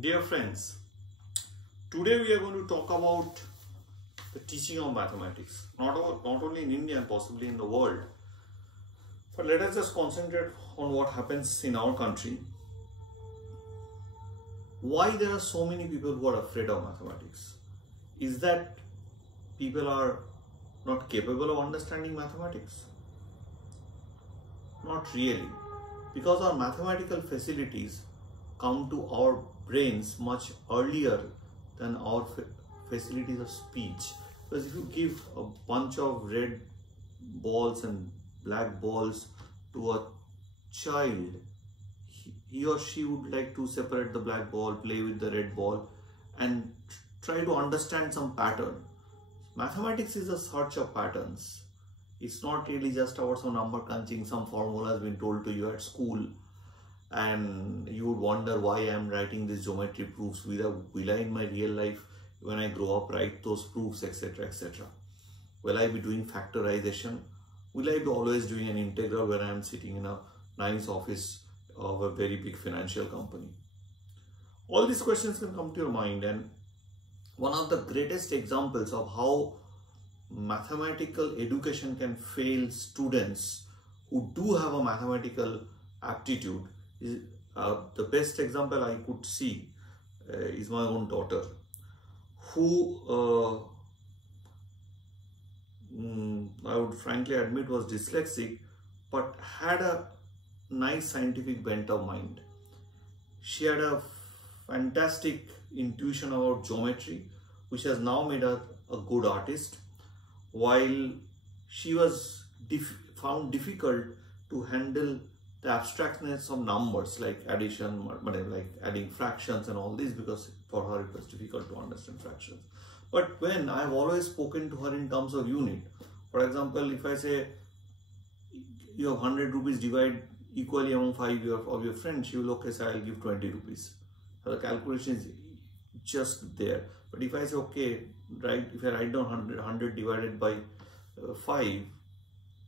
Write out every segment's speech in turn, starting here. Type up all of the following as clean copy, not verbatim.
Dear friends, today we are going to talk about the teaching of mathematics, not only in India and possibly in the world. But let us just concentrate on what happens in our country. Why there are so many people who are afraid of mathematics? Is that people are not capable of understanding mathematics? Not really, because our mathematical facilities come to our brains much earlier than our facilities of speech. Because if you give a bunch of red balls and black balls to a child, he or she would like to separate the black ball, play with the red ball and try to understand some pattern. Mathematics is a search of patterns. It's not really just about some number crunching, some formula has been told to you at school and you would wonder why I am writing these geometry proofs. Will I in my real life, when I grow up, write those proofs, etc., etc. Will I be doing factorization? Will I be always doing an integral when I am sitting in a nice office of a very big financial company? All these questions can come to your mind, and one of the greatest examples of how mathematical education can fail students who do have a mathematical aptitude is the best example I could see is my own daughter, who I would frankly admit was dyslexic but had a nice scientific bent of mind. She had a fantastic intuition about geometry, which has now made her a good artist, while she was found difficult to handle the abstractness of numbers like addition, like adding fractions and all this, because for her it was difficult to understand fractions. But when I have always spoken to her in terms of unit, for example, if I say you have 100 rupees, divide equally among 5 of your friends, she will, okay, so I'll give 20 rupees. So the calculation is just there. But if I say, okay, right, if I write down 100 divided by 5,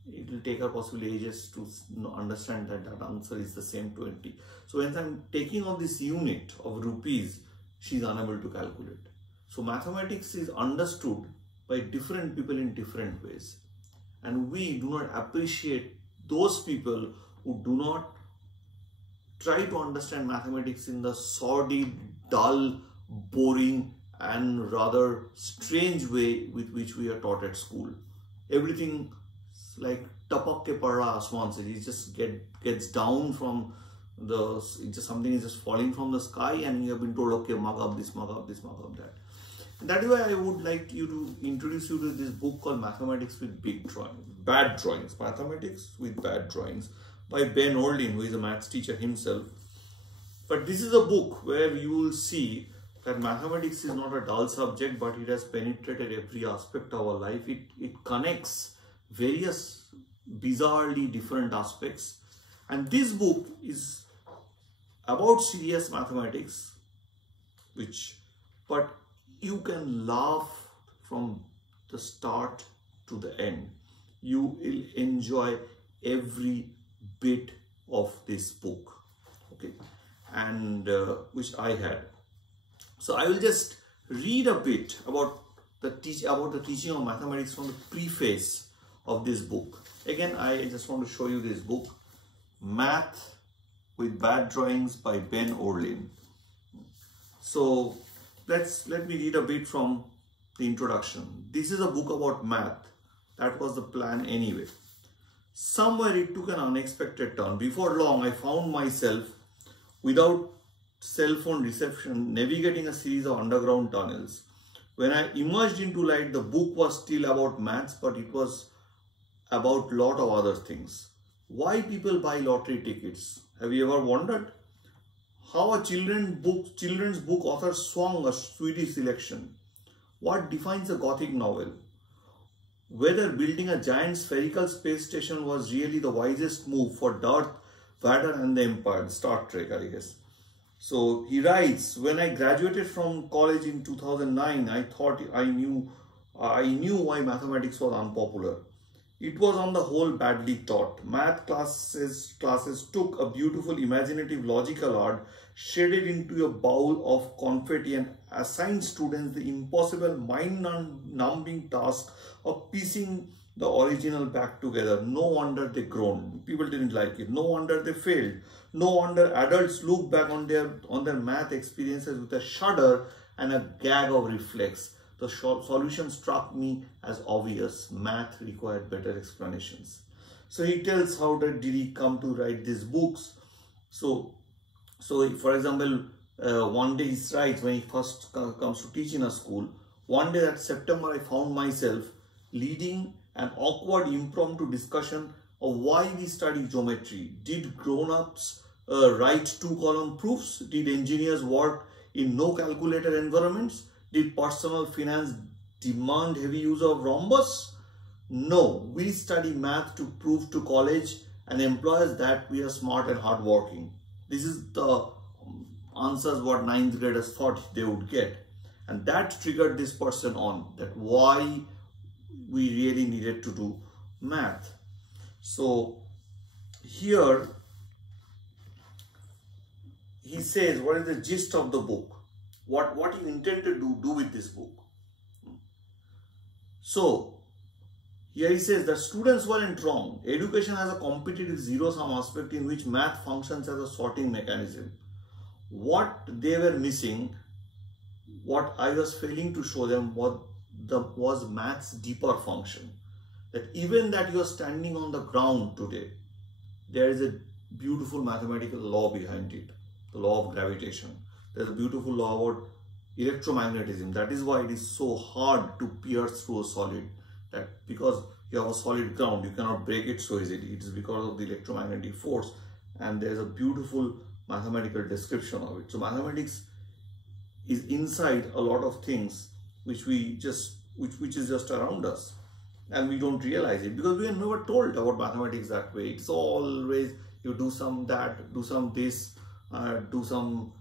it will take her possibly ages to understand that that answer is the same 20. So when I'm taking off this unit of rupees, she is unable to calculate. So mathematics is understood by different people in different ways. And we do not appreciate those people who do not try to understand mathematics in the sordid, dull, boring and rather strange way with which we are taught at school. Everything like tapak ke para asman se, it just gets down from the, something is just falling from the sky and you have been told, okay, mug up this, mug up this, mug up that. And that is why I would like you to introduce you to this book called Mathematics with Bad Drawings. Mathematics with Bad Drawings by Ben Oldin, who is a maths teacher himself. But this is a book where you will see that mathematics is not a dull subject, but it has penetrated every aspect of our life. It connects various bizarrely different aspects. And this book is about serious mathematics, but you can laugh from the start to the end. You will enjoy every bit of this book, okay, and which I had. So I will just read a bit about the teaching of mathematics from the preface of this book. Again, I just want to show you this book, Math with Bad Drawings by Ben Oldin. So let me read a bit from the introduction. This is a book about math. That was the plan anyway. Somewhere it took an unexpected turn. Before long, I found myself without cell phone reception navigating a series of underground tunnels. When I emerged into light, the book was still about maths, but it was about a lot of other things. Why people buy lottery tickets? Have you ever wondered? How a children's book author swung a Swedish selection? What defines a Gothic novel? Whether building a giant spherical space station was really the wisest move for Darth Vader and the Empire, Star Trek, I guess. So he writes, when I graduated from college in 2009, I thought I knew why mathematics was unpopular. It was on the whole badly taught. Math classes took a beautiful imaginative logical art shaded into a bowl of confetti and assigned students the impossible mind-numbing task of piecing the original back together. No wonder they groaned. People didn't like it. No wonder they failed. No wonder adults look back on their math experiences with a shudder and a gag of reflex. The solution struck me as obvious. Math required better explanations. So he tells how did he come to write these books. So for example, one day he writes when he first comes to teach in a school. One day that September, I found myself leading an awkward impromptu discussion of why we study geometry. Did grown-ups write 2-column proofs? Did engineers work in no calculator environments? Did personal finance demand heavy use of rhombus? No, we study math to prove to college and employers that we are smart and hardworking. This is the answers what 9th graders thought they would get. And that triggered this person on that why we really needed to do math. So here he says what is the gist of the book, what he intended to do with this book. So here he says that students weren't wrong. Education has a competitive zero-sum aspect in which math functions as a sorting mechanism. What they were missing, what I was failing to show them was math's deeper function. That even that you are standing on the ground today, there is a beautiful mathematical law behind it, the law of gravitation. There is a beautiful law about electromagnetism. That is why it is so hard to pierce through a solid. That because you have a solid ground, you cannot break it so easily. It is because of the electromagnetic force, and there is a beautiful mathematical description of it. So mathematics is inside a lot of things which which is just around us, and we don't realize it because we are never told about mathematics that way. It's always you do some that, do some this, do some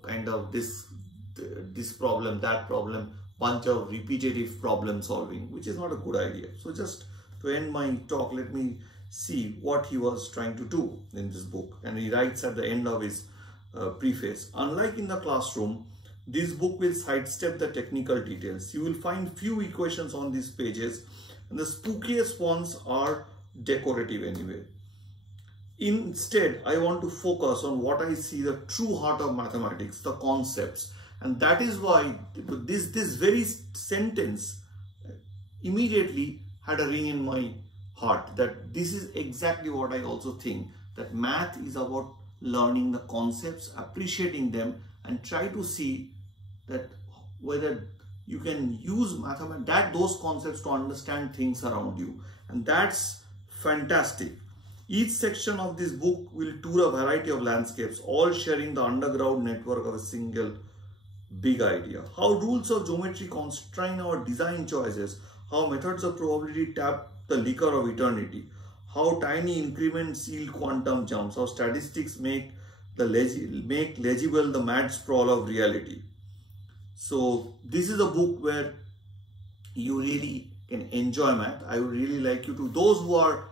kind of this problem, that problem, bunch of repetitive problem solving, which is not a good idea. So just to end my talk, let me see what he was trying to do in this book. And he writes at the end of his preface, unlike in the classroom, this book will sidestep the technical details. You will find few equations on these pages, and the spookiest ones are decorative anyway. Instead, I want to focus on what I see the true heart of mathematics, the concepts. And that is why this very sentence immediately had a ring in my heart, that this is exactly what I also think, that math is about learning the concepts, appreciating them, and try to see that whether you can use mathematics, those concepts to understand things around you. And that's fantastic. Each section of this book will tour a variety of landscapes, all sharing the underground network of a single big idea. How rules of geometry constrain our design choices, how methods of probability tap the liquor of eternity, how tiny increments yield quantum jumps, how statistics make legible the mad sprawl of reality. So this is a book where you really can enjoy math. I would really like you to, those who are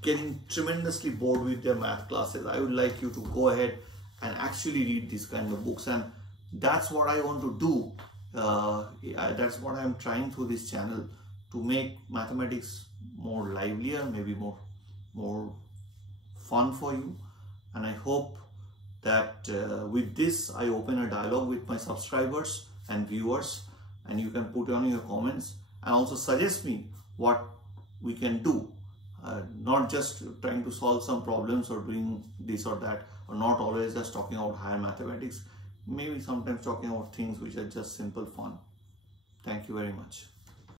getting tremendously bored with their math classes, I would like you to go ahead and actually read these kind of books. And that's what I want to do. That's what I'm trying through this channel, to make mathematics more livelier, maybe more fun for you. And I hope that with this I open a dialogue with my subscribers and viewers, and you can put on your comments and also suggest me what we can do. Not just trying to solve some problems or doing this or that, or not always just talking about higher mathematics. Maybe sometimes talking about things which are just simple fun. Thank you very much.